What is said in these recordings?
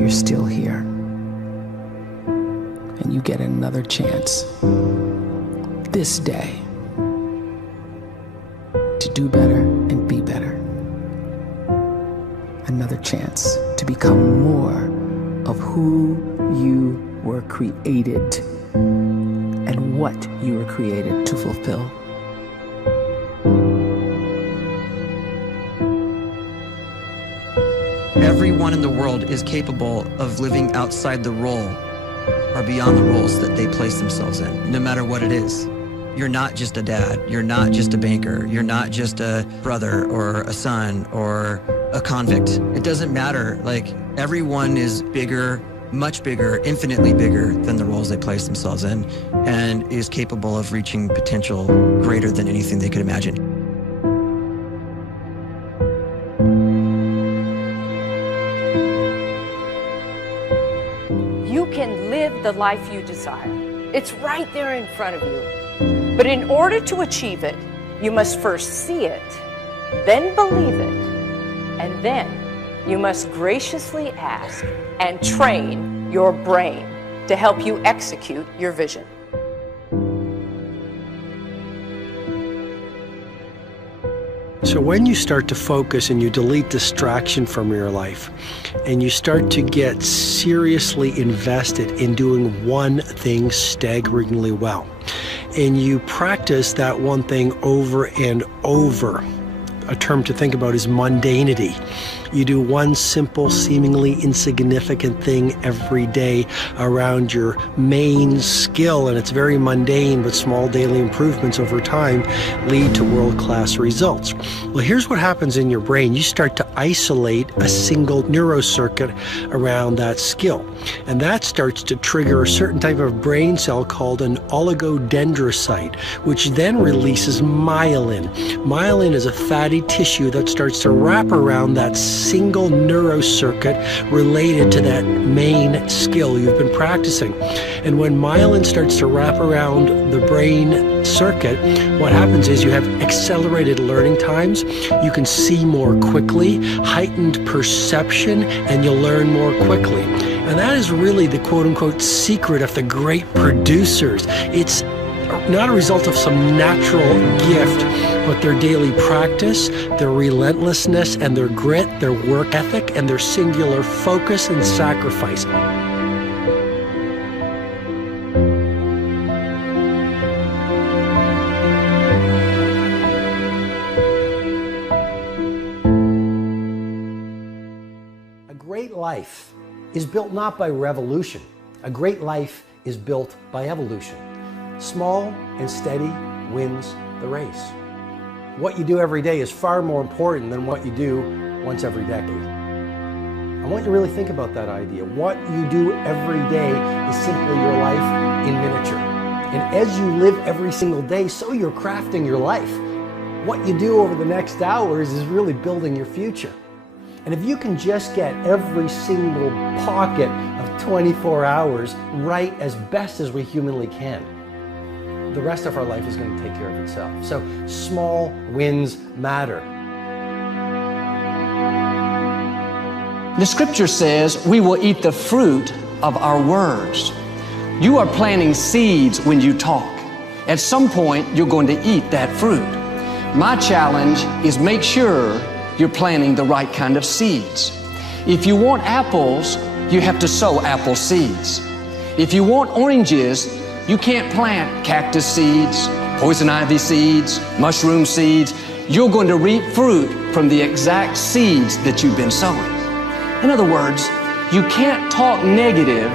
you're still here. And you get another chance this day to do better and be better. Another chance to become more of who you were created and what you were created to fulfill. Everyone in the world is capable of living outside the role or beyond the roles that they place themselves in, no matter what it is. You're not just a dad, you're not just a banker, you're not just a brother or a son or a convict. It doesn't matter. Like, everyone is bigger, much bigger, infinitely bigger than the roles they place themselves in, and is capable of reaching potential greater than anything they could imagine. You can live the life you desire. It's right there in front of you. But in order to achieve it, you must first see it, then believe it, and then you must graciously ask and train your brain to help you execute your vision. So when you start to focus and you delete distraction from your life, and you start to get seriously invested in doing one thing staggeringly well, and you practice that one thing over and over, a term to think about is mundanity. You do one simple, seemingly insignificant thing every day around your main skill, and it's very mundane, but small daily improvements over time lead to world-class results. Well, here's what happens in your brain. You start to isolate a single neurocircuit around that skill, and that starts to trigger a certain type of brain cell called an oligodendrocyte, which then releases myelin. Myelin is a fatty tissue that starts to wrap around that single neurocircuit related to that main skill you've been practicing. And when myelin starts to wrap around the brain circuit, what happens is you have accelerated learning times, you can see more quickly, heightened perception, and you'll learn more quickly. And that is really the quote-unquote secret of the great producers. It's not a result of some natural gift, but their daily practice, their relentlessness and their grit, their work ethic, and their singular focus and sacrifice. A great life is built not by revolution. A great life is built by evolution. Small and steady wins the race. What you do every day is far more important than what you do once every decade. I want you to really think about that idea. What you do every day is simply your life in miniature. And as you live every single day, so you're crafting your life. What you do over the next hours is really building your future. And if you can just get every single pocket of 24 hours right as best as we humanly can, the rest of our life is going to take care of itself. So small wins matter. The scripture says we will eat the fruit of our words. You are planting seeds when you talk. At some point, you're going to eat that fruit. My challenge is make sure you're planting the right kind of seeds. If you want apples, you have to sow apple seeds. If you want oranges, you can't plant cactus seeds, poison ivy seeds, mushroom seeds. You're going to reap fruit from the exact seeds that you've been sowing. In other words, you can't talk negative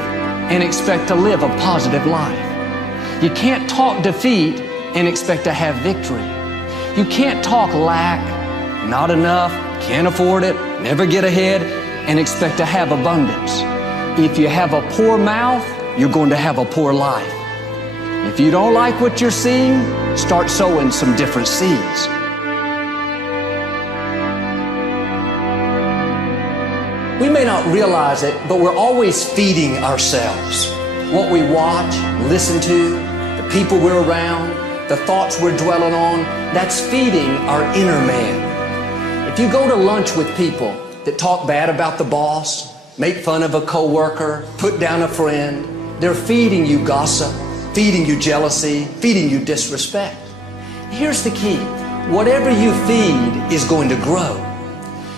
and expect to live a positive life. You can't talk defeat and expect to have victory. You can't talk lack, not enough, can't afford it, never get ahead, and expect to have abundance. If you have a poor mouth, you're going to have a poor life. If you don't like what you're seeing, start sowing some different seeds. We may not realize it, but we're always feeding ourselves. What we watch, listen to, the people we're around, the thoughts we're dwelling on, that's feeding our inner man. If you go to lunch with people that talk bad about the boss, make fun of a coworker, put down a friend. They're feeding you gossip, feeding you jealousy, feeding you disrespect. Here's the key. Whatever you feed is going to grow.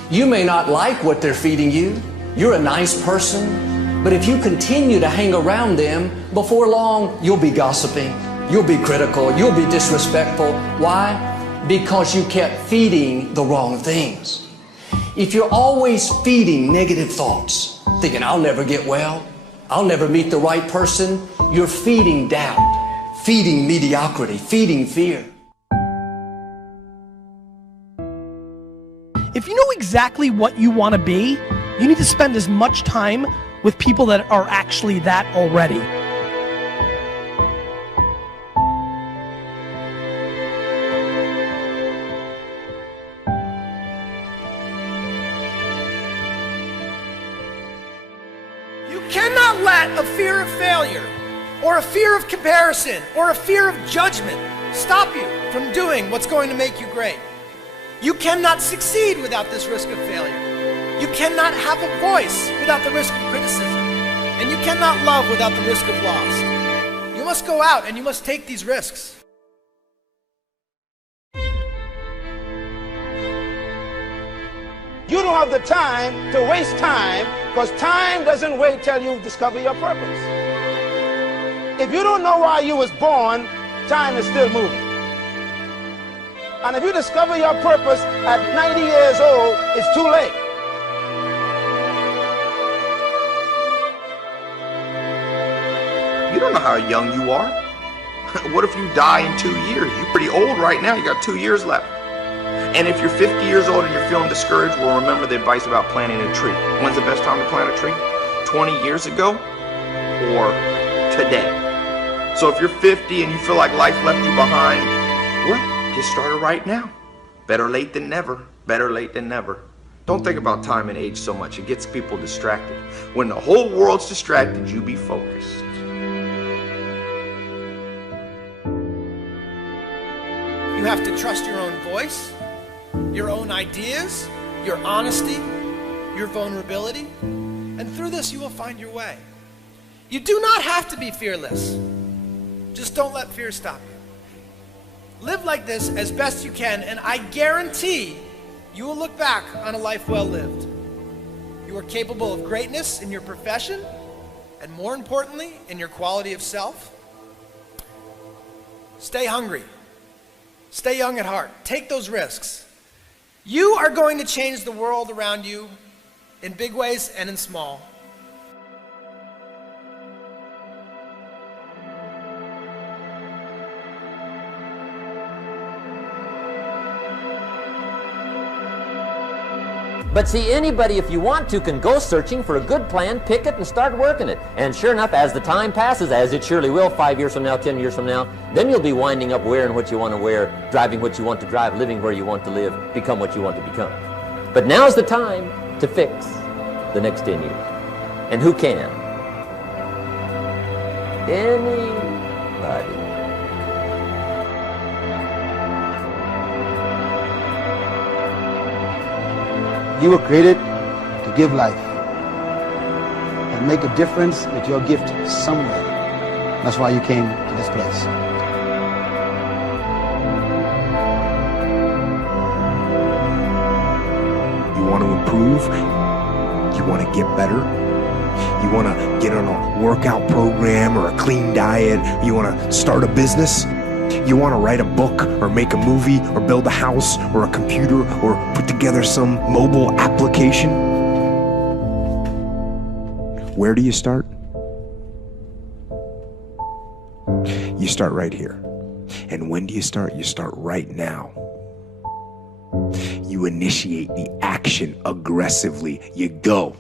You may not like what they're feeding you. You're a nice person. But if you continue to hang around them, before long, you'll be gossiping. You'll be critical. You'll be disrespectful. Why? Because you kept feeding the wrong things. If you're always feeding negative thoughts, thinking, I'll never get well, I'll never meet the right person, you're feeding doubt, feeding mediocrity, feeding fear. If you know exactly what you want to be, you need to spend as much time with people that are actually that already. You cannot let a fear of failure, or a fear of comparison, or a fear of judgment stop you from doing what's going to make you great. You cannot succeed without this risk of failure. You cannot have a voice without the risk of criticism. And you cannot love without the risk of loss. You must go out and you must take these risks. You don't have the time to waste time, because time doesn't wait till you discover your purpose. If you don't know why you was born, time is still moving. And if you discover your purpose at 90 years old, it's too late. You don't know how young you are. What if you die in 2 years? You're pretty old right now. You got 2 years left. And if you're 50 years old and you're feeling discouraged, well, remember the advice about planting a tree. When's the best time to plant a tree? 20 years ago or today? So if you're 50 and you feel like life left you behind, well, get started right now. Better late than never. Better late than never. Don't think about time and age so much. It gets people distracted. When the whole world's distracted, you be focused. You have to trust your own voice, your own ideas, your honesty, your vulnerability, and through this you will find your way. You do not have to be fearless. Just don't let fear stop you. Live like this as best you can, and I guarantee you will look back on a life well lived. You are capable of greatness in your profession, and more importantly, in your quality of self. Stay hungry. Stay young at heart. Take those risks. You are going to change the world around you in big ways and in small. But see, anybody, if you want to, can go searching for a good plan, pick it, and start working it. And sure enough, as the time passes, as it surely will 5 years from now, 10 years from now, then you'll be winding up wearing what you want to wear, driving what you want to drive, living where you want to live, become what you want to become. But now's the time to fix the next 10 years. And who can? Anybody. You were created to give life and make a difference with your gift somewhere. That's why you came to this place. You want to improve? You want to get better? You want to get on a workout program or a clean diet? You want to start a business? You want to write a book or make a movie or build a house or a computer or put together some mobile application? Where do you start? You start right here. And when do you start? You start right now. You initiate the action aggressively. You go.